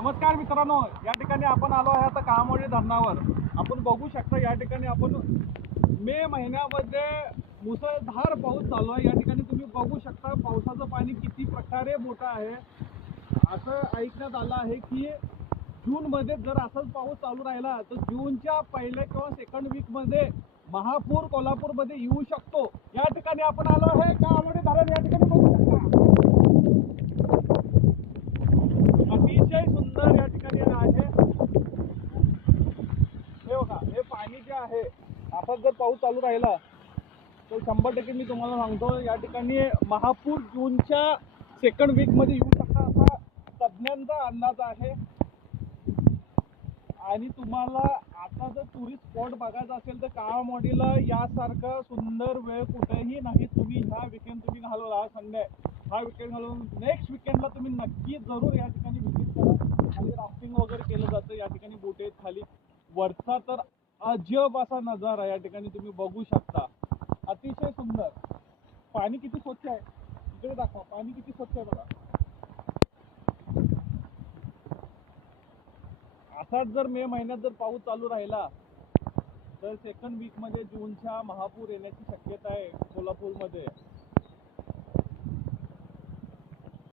नमस्कार मित्रांनो, या ठिकाणी आपण आलो आहे आता कळमोडी धरणावर। आपण बघू शकता या ठिकाणी आपण मे महिन्यामध्ये मुसळधार पाऊस चालू आहे। या ठिकाणी तुम्ही बघू शकता पावसाचं पाणी किती प्रकारे मोठं आहे। असं ऐकण्यात आलं आहे की जून मध्ये जर असंच पाऊस चालू राहिला तर जूनच्या पहिल्या किंवा सेकंड वीक मध्ये महापूर कोल्हापूर मध्ये येऊ शकतो। या ठिकाणी आपण आलो आहे कळमोडी धरण। या ठिकाणी बघू शकता अतिशय सुंदर या ठिकाणी आहे। हे बघा, हे पाणी जे आहे आता जर पाऊस चालू राहिला तर 100% मी तुम्हाला सांगतो या ठिकाणी महापूर जूनच्या सेकंड वीक मध्ये येऊ शकता असा तज्ञांचा अंदाज आहे। आणि तुम्हाला आता जर टुरिस्ट स्पॉट बघायचा असेल तर कळमोडीला यासारखा सुंदर वेळ कुठेही नाही। तुम्ही ह्या वीकेंड तुम्ही घालवला, हा संडे हा वीकेंड घालवून नेक्स्ट वीकेंडला तुम्ही नक्की जरूर या ठिकाणी व्हिजिट करा। खाली राफ्टिंग वगैरे केलं जातं या ठिकाणी, बोट आहेत खाली। वरचा तर अजब असा नजारा या ठिकाणी तुम्ही बघू शकता, अतिशय सुंदर। पाणी किती स्वच्छ आहे, इकडे दाखवा, पाणी किती स्वच्छ आहे बघा। असाच जर मे महिन्यात जर पाऊस चालू राहिला तर सेकंड वीक मध्ये जूनच्या महापूर येण्याची शक्यता आहे कोल्हापूरमध्ये।